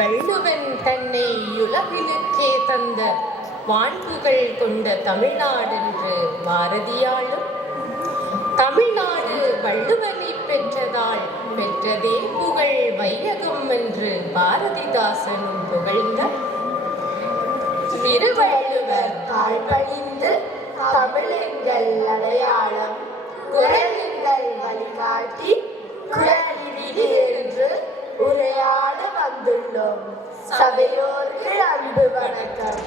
வள்ளுவன் தன்னை உலகினுக்கே தந்த வான்புகள் கொண்ட தமிழ்நாடென்று பாரதியாலும் தமிழ்நாடு வள்ளுவனை பெற்றதால் பெற்றதே புகழ் வையகம் என்று பாரதிதாசனும் புகழ்ந்த திருவள்ளுவர் தாழ்பணிந்து தமிழெங்கள் அடையாளம். குரலுங்கள் சபையோருக்கு அன்பு வணக்கம்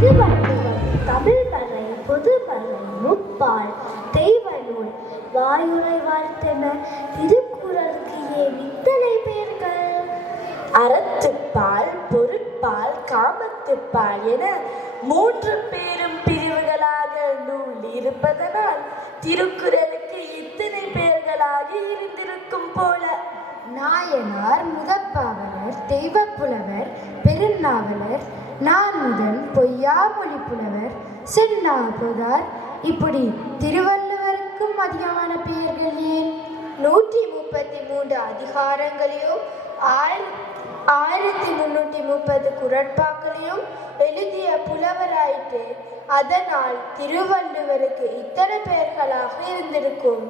திருவள்ளுவர் தமிழ்மறை பொதுமறை முப்பால் தெய்வ நூல் வாயுரை வாழ்த்தன திருக்குறளுக்கு ஏன் இத்தனை பெயர்கள் அறத்துப்பால் பொருட்பால் காமத்துப்பால் என மூன்று பேரும் பிரிவுகளாக நூல் இருப்பதனால் திருக்குறள் இருந்திருக்கும் போல. நாயனார் முதற்பாவலர் தெய்வப்புலவர் பெருநாவலர் நான்முதல் பொய்யாமொழி புலவர் சென்னாபுதார். இப்படி திருவள்ளுவருக்கும் அதிகமான பெயர்கள் ஏன்? நூற்றி முப்பத்தி மூன்று அதிகாரங்களையும் ஆயிரத்தி முன்னூற்றி முப்பது குரட்பாக்களையும் எழுதிய புலவராயிற்று. அதனால் திருவள்ளுவருக்கு இத்தனை பெயர்களாக இருந்திருக்கும்?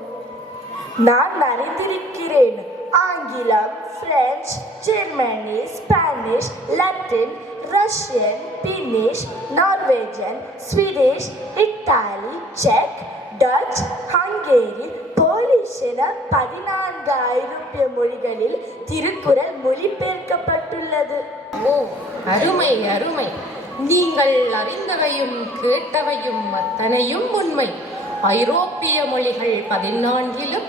நான் அறிந்திருக்கிறேன் ஆங்கிலம் French Germany Spanish Latin Russian Finnish Norwegian Swedish Italy check Dutch Hungary Polish என பதினான்கு ஐரோப்பிய மொழிகளில் திருக்குறள் மொழிபெயர்க்கப்பட்டுள்ளது. ஓ அருமை அருமை. நீங்கள் அறிந்தவையும் கேட்டவையும் அத்தனையும் உண்மை. ஐரோப்பிய மொழிகள் பதினான்கிலும்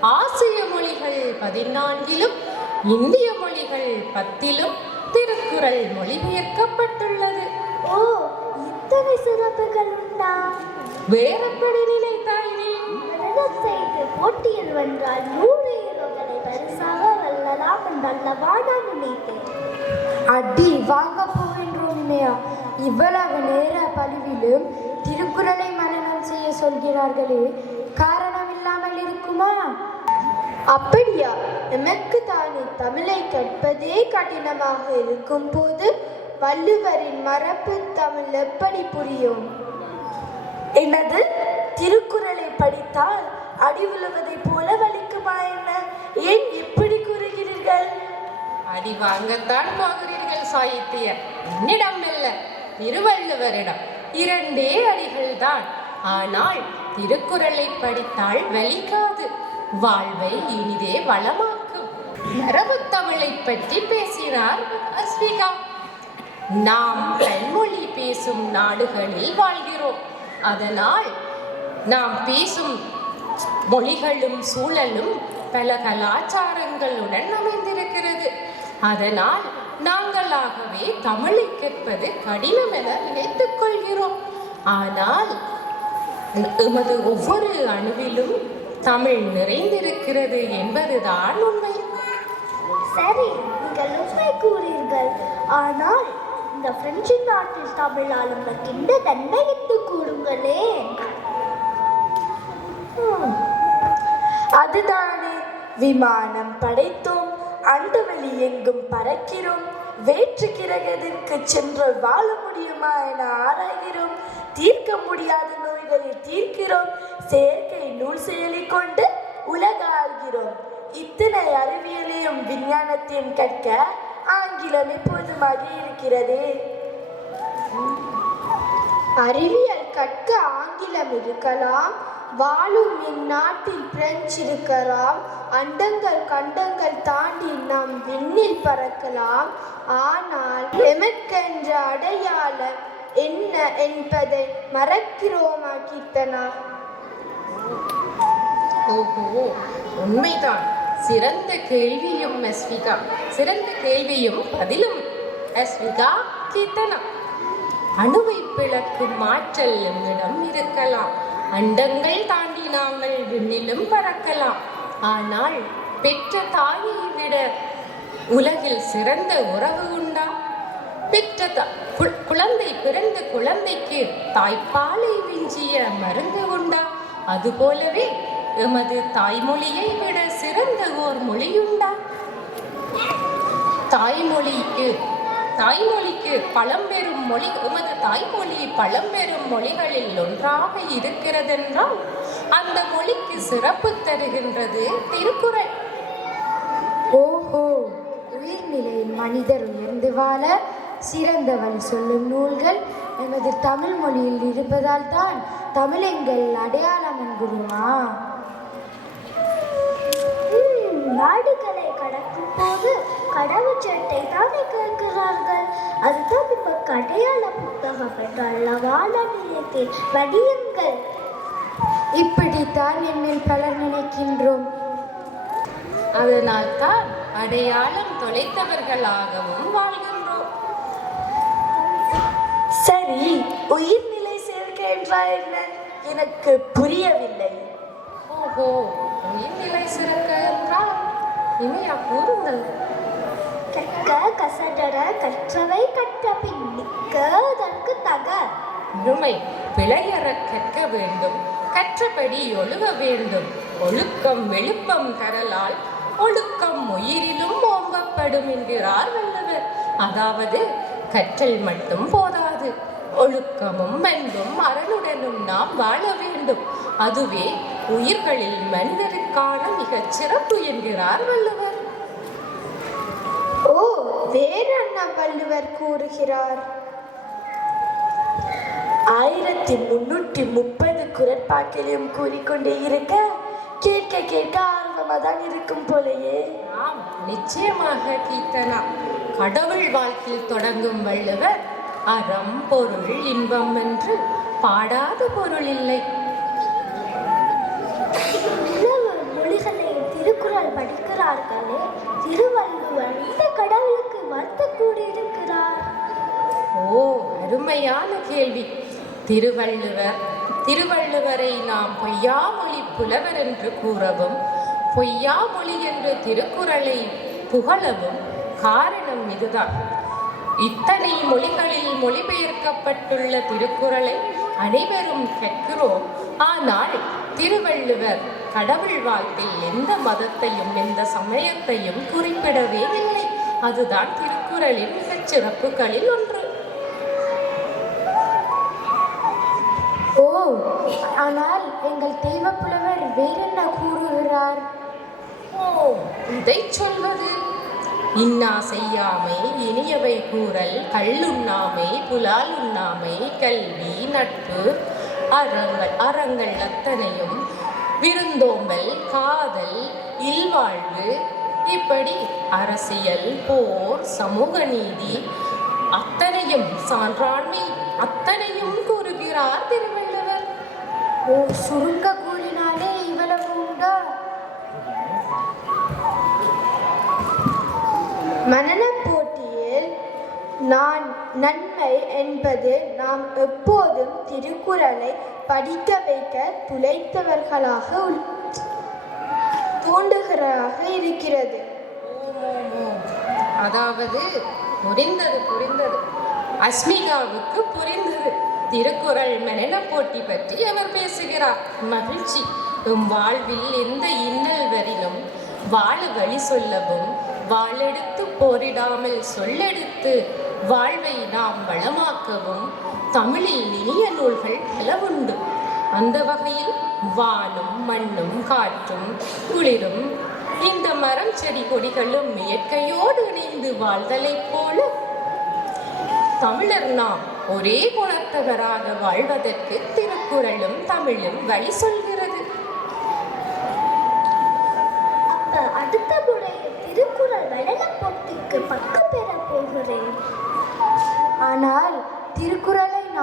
ஆசிய மொழிகள் பதினான்கிலும் இந்திய மொழிகள் பத்திலும் திருக்குறள் மொழிபெயர்க்கப்பட்டுள்ளது. ஓ இத்தனை சிறப்புகள் உண்டா? வேறெப்படி நினைத்தாய் நீ செய்து போட்டியில் வென்றால் நூறு ஈரோக்களை பரிசாக வெல்லலாம் என்றல்லவா நான் நினைத்தேன். அடி வாங்க போகின்றோம் இமையா இவ்வளவு நேர பழுவிலும் திருக்குறளை மனனம் செய்ய சொல்கிறார்களே. காரணம் இல்லாமல் அப்படியா? எமக்கு தானே தமிழை கற்பதே கடினமாக இருக்கும் போது வள்ளுவரின் மரபு தமிழ் எப்படி புரியும்? எனது திருக்குறளை படித்தால் அடி விழுவதைப் போல வலிக்குமா என்ன? ஏன் இப்படி கூறுகிறீர்கள்? அடி வாங்கத்தான் போகிறீர்கள் சாகித்ய என்னிடம் இல்லை. திருவள்ளுவரிடம் இரண்டே அடிகள் தான் ஆனால் திருக்குறளை படித்தால் வலிக்காது வாழ்வை இனிதே வளமாக்கும். மரபு தமிழை பற்றி பேசினார் அஸ்விகா. நாம் பன்மொழி பேசும் நாடுகளில் வாழ்கிறோம். அதனால் நாம் பேசும் மொழிகளும் சூழலும் பல கலாச்சாரங்களுடன் அமைந்திருக்கிறது. அதனால் நாங்களாகவே தமிழை கேட்பது கடினம் என நினைத்துக் கொள்கிறோம். ஆனால் எமது ஒவ்வொரு அணுவிலும் தமிழ் நிறைந்திருக்கிறது என்பதுதான் உண்மை. சரி நீங்கள் உண்மை கூறீர்கள் ஆனால் இந்த பிரெஞ்சு நாட்டில் தமிழ் ஆளுநர்கின்ற இந்த என்று கூறுங்களே. அதுதானே விமானம் படைத்தோம் அண்டவெளி எங்கும் பறக்கிறோம். வேற்று கிரகத்திற்கு சென்று வாழ முடியுமா என ஆராய்கிறோம். தீர்க்க முடியாத நோய்களை தீர்க்கிறோம். செயற்கை நூல் செயலி கொண்டு உலக ஆள்கிறோம் இத்தனை அறிவியலையும் விஞ்ஞானத்தையும் கற்க ஆங்கிலம் எப்போதுமாக இருக்கிறது அறிவியல் கற்க ஆங்கிலம் இருக்கலாம். வாழும் இந்நாட்டில் பிரெஞ்சு இருக்கலாம். அண்டங்கள் கண்டங்கள் தாண்டி நாம் விண்ணில் பறக்கலாம். ஆனால் எமக்கென்ற அடையாளம் என்ன என்பதை மறக்கிறோமா கீர்த்தனா? ஓஹோ உண்மைதான். சிறந்த கேள்வியும் அஸ்விகா. சிறந்த கேள்வியும் பதிலும் அஸ்விகா கீர்த்தனா. அணுவை பிளக்கும் மாற்றல் என்னிடம் இருக்கலாம். அண்டங்கள் தாண்டி நாங்கள் விண்ணிலும் பறக்கலாம். ஆனால் பெற்ற தாயை விட உலகில் சிறந்த உறவு உண்டா? பெற்ற கு- குழந்தை பிறந்த குழந்தைக்கு தாய்ப்பாலை விஞ்சிய மருந்து உண்டா? அதுபோலவே எமது தாய்மொழியை விட சிறந்த ஓர் மொழியுண்டா? தாய்மொழிக்கு தாய்மொழிக்கு பழம்பெரும் மொழி எமது தாய்மொழி பழம்பெரும் மொழிகளில் ஒன்றாக இருக்கிறதென்றால் அந்த மொழிக்கு சிறப்பு தருகின்றது திருக்குறள். ஓஹோ உயிர்நிலையில் மனிதர் உயர்ந்து வாழ சிறந்தவன் சொல்லும் நூல்கள் எமது தமிழ் மொழியில் இருப்பதால் தான் தமிழ் எங்கள் அடையாளம் என்கிறோமா? நாடுகளை கடக்கும் போது கடவுச்சட்டை தானே கேட்கிறார்கள். அதுதான் நமக்கு அடையாள புத்தகம் என்றால் வாழ நிலையத்தில் வடியுங்கள் இப்படித்தான் என்னில் பலர் நினைக்கின்றோம். அதனால் தான் அடையாளம் தொலைத்தவர்களாகவும் வாழ்கின்றோம் உயிர்நிலை சேர்க்கை என்றால் என்ன? எனக்கு புரியவில்லை. ஓஹோ உயிர்நிலை சிறக்க என்றால் இனியா கூறுங்கள். கற்க கசடர கற்றவை கற்ற பின் நிற்க அதற்கு தக. அருமை பிழையறக் கற்க வேண்டும் கற்றபடி ஒழுக வேண்டும். ஒழுக்கம் வெளுப்பம் தரலால் ஒழுக்கம் உயிரிலும் ஓம்பப்படும் என்கிறார் வள்ளுவர். அதாவது கற்றல் மட்டும் போதாது ஒழுக்கமும் அன்பும் அரணுடனும் நாம் வாழ வேண்டும். அதுவே உயிர்களில் மனிதருக்கான மிகச் சிறப்பு என்கிறார் வள்ளுவர். ஓ வேறு என்ன வள்ளுவர் கூறுகிறார். ஆயிரத்தி முன்னூற்றி முப்பது குரட்பாட்டிலும் கூறிக்கொண்டே இருக்க கேட்க கேட்க ஆர்வமாக தான் இருக்கும் போலயே. ஆம் நிச்சயமாக கீர்த்தனா. கடவுள் வாழ்க்கையில் தொடங்கும் வள்ளுவர் அறம் பொருள் இன்பம் என்று பாடாத பொருள் இல்லை. மொழிகளை திருக்குறள் படிக்கிறார்களே திருவள்ளுவர் இந்த கடவுளுக்கு வருத்த கூடியிருக்கிறார். ஓ அருமையான கேள்வி. திருவள்ளுவர் திருவள்ளுவரை நாம் பொய்யாமொழி புலவர் என்று கூறவும் பொய்யாமொழி என்று திருக்குறளை புகழவும் காரணம் இதுதான். இத்தனை மொழிகளில் மொழிபெயர்க்கப்பட்டுள்ள திருக்குறளை அனைவரும் கேட்கிறோம். ஆனால் திருவள்ளுவர் கடவுள் வாழ்த்தில் எந்த மதத்தையும் எந்த சமயத்தையும் குறிப்பிடவே இல்லை. அதுதான் திருக்குறளின் மிகச் சிறப்புகளில் ஒன்று. ஓ ஆனால் எங்கள் தெய்வப்புலவர் வேறென்ன கூறுகிறார்? ஓ இதை சொல்வது இன்னா செய்யாமை இனியவை கூறல் கல்லுண்ணாமை புலாலுண்ணாமை கல்வி நட்பு அறங்கள் அறங்கள் அத்தனையும் விருந்தோம்பல் காதல் இல்வாழ்வு இப்படி அரசியல் போர் சமூக நீதி அத்தனையும் சான்றாண்மை அத்தனையும் கூறுகிறார் திருவள்ளுவர். ஓ சுருங்க கூறினாலே மனநப் போட்டியில் நான் நன்மை என்பது நாம் எப்போதும் திருக்குறளை படிக்க வைக்க துளைத்தவர்களாக உள்- தூண்டுகிறதாக இருக்கிறது. அதாவது புரிந்தது புரிந்தது. அஸ்மிகாவுக்கு புரிந்தது. திருக்குறள் மனன போட்டி பற்றி அவர் பேசுகிறார். மகிழ்ச்சி. உம் வாழ்வில் எந்த இன்னல் வரிலும் வாழ வழி சொல்லவும் வாழெடுக்க போரிடாமல் சொல்லெடுத்து வாழ்வை நாம் வளமாக்கவும் தமிழில் இனிய நூல்கள் பலவுண்டு. அந்த வகையில் வானும் மண்ணும் காற்றும் குளிரும் இந்த மரம் செடி கொடிகளும் இயற்கையோடு இணைந்து வாழ்தலைப் போல. தமிழர் நாம் ஒரே குணத்தவராக வாழ்வதற்கு திருக்குறளும் தமிழும் வழி சொல்கிறது.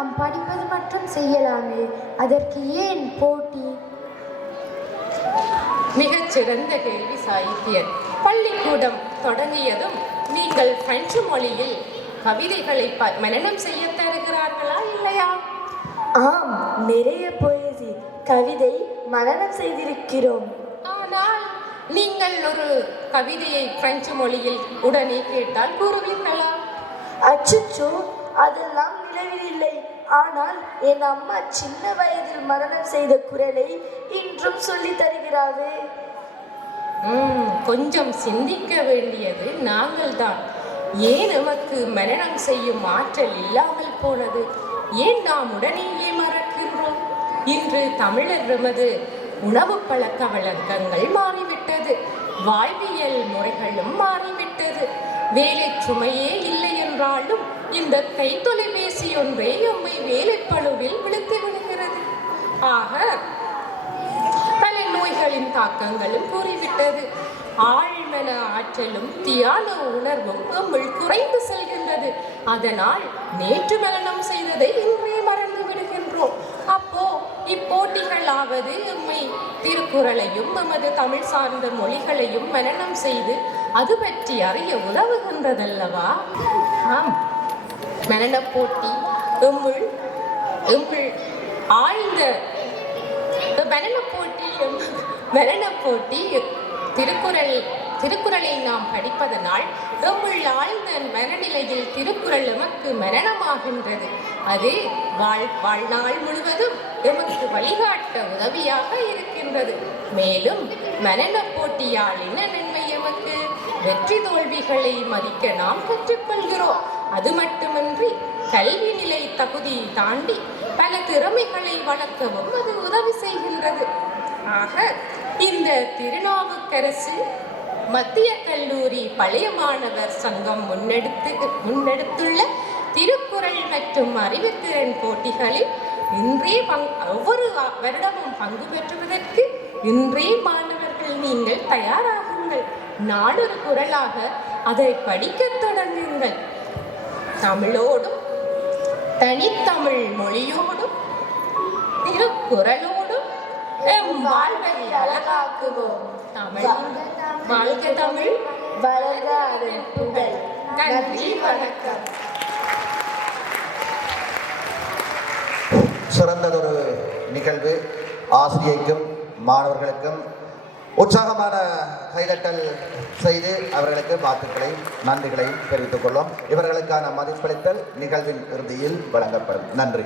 நாம் படிப்பது மட்டும் செய்யலாமே. அதற்கு ஏன் போட்டி? மிகச்சிறந்த கேள்வி சாகித்யர் பள்ளிக்கூடம் தொடங்கியதும் நீங்கள் பிரெஞ்சு மொழியில் கவிதைகளை மனனம் செய்ய தருகிறார்களா இல்லையா? ஆம் நிறைய போயசி கவிதை மனனம் செய்திருக்கிறோம். ஆனால் நீங்கள் ஒரு கவிதையை பிரெஞ்சு மொழியில் உடனே கேட்டால் கூறுவீர்களா? அச்சச்சோ அதெல்லாம் நிலவில் இல்லை. ஆனால் என் அம்மா சின்ன வயதில் மரணம் செய்த குரலை இன்றும் சொல்லி தருகிறாரு கொஞ்சம் சிந்திக்க வேண்டியது நாங்கள்தான். ஏன் நமக்கு மரணம் செய்யும் ஆற்றல் இல்லாமல் போனது? ஏன் நாம் உடனேயே மறக்கின்றோம் இன்று தமிழர் நமது உணவு பழக்க வழக்கங்கள் மாறிவிட்டது. வாழ்வியல் முறைகளும் மாறிவிட்டது. வேலை சுமையே இல்லை. என்றாலும் இந்த கைத்தொலைபேசி ஒன்றே எம்மை வேலைப்பழுவில் விழுத்து விடுகிறது. ஆக பல நோய்களின் தாக்கங்களும் கூறிவிட்டது. ஆழ்மன ஆற்றலும் தியான உணர்வும் எம்மில் குறைந்து செல்கின்றது. அதனால் நேற்று மரணம் செய்ததை இன்றே மறந்து விடுகின்றோம். அப்போ இப்போட்டிகளாவது எம்மை திருக்குறளையும் எமது தமிழ் சார்ந்த மொழிகளையும் மரணம் செய்து அது பற்றி அறிய உதவுகின்றதல்லவா? ஆம். மரண போட்டி எம்முள் எம்முள் ஆழ்ந்த மரண போட்டி மரண போட்டி திருக்குறள் திருக்குறளை நாம் படிப்பதனால் எம்முள் ஆழ்ந்த மனநிலையில் திருக்குறள் எமக்கு மரணமாகின்றது. அது வாழ் வாழ்நாள் முழுவதும் எமக்கு வழிகாட்ட உதவியாக இருக்கின்றது. மேலும் மரண போட்டியால் என்ன வெற்றி தோல்விகளை மதிக்க நாம் கற்றுக்கொள்கிறோம். அது மட்டுமின்றி கல்வி நிலை தகுதி தாண்டி பல திறமைகளை வளர்க்கவும் அது உதவி செய்கின்றது. ஆக இந்த திருநாவுக்கரசு மத்திய கல்லூரி பழைய மாணவர் சங்கம் முன்னெடுத்து முன்னெடுத்துள்ள திருக்குறள் மற்றும் அறிவுத்திறன் போட்டிகளில் இன்றே பங் ஒவ்வொரு வருடமும் பங்கு பெற்றுவதற்கு இன்றே மாணவர்கள் நீங்கள் தயாராகுங்கள். நாடொரு குரலாக அதை படிக்கத் தொடங்குங்கள். தமிழோடும் தனித்தமிழ் மொழியோடும் திருக்குறளோடும் எம் வாழ்வை அழகாக்குவோம். தமிழ் வாழ்க தமிழ் வளர்க அதன் புகழ். நன்றி வணக்கம். சிறந்ததொரு நிகழ்வு. ஆசிரியைக்கும் மாணவர்களுக்கும் உற்சாகமான கைதட்டல் செய்து அவர்களுக்கு வாழ்த்துக்களையும் நன்றிகளையும் தெரிவித்துக் கொள்வோம். இவர்களுக்கான மதிப்பளித்தல் நிகழ்வின் இறுதியில் வழங்கப்படும். நன்றி.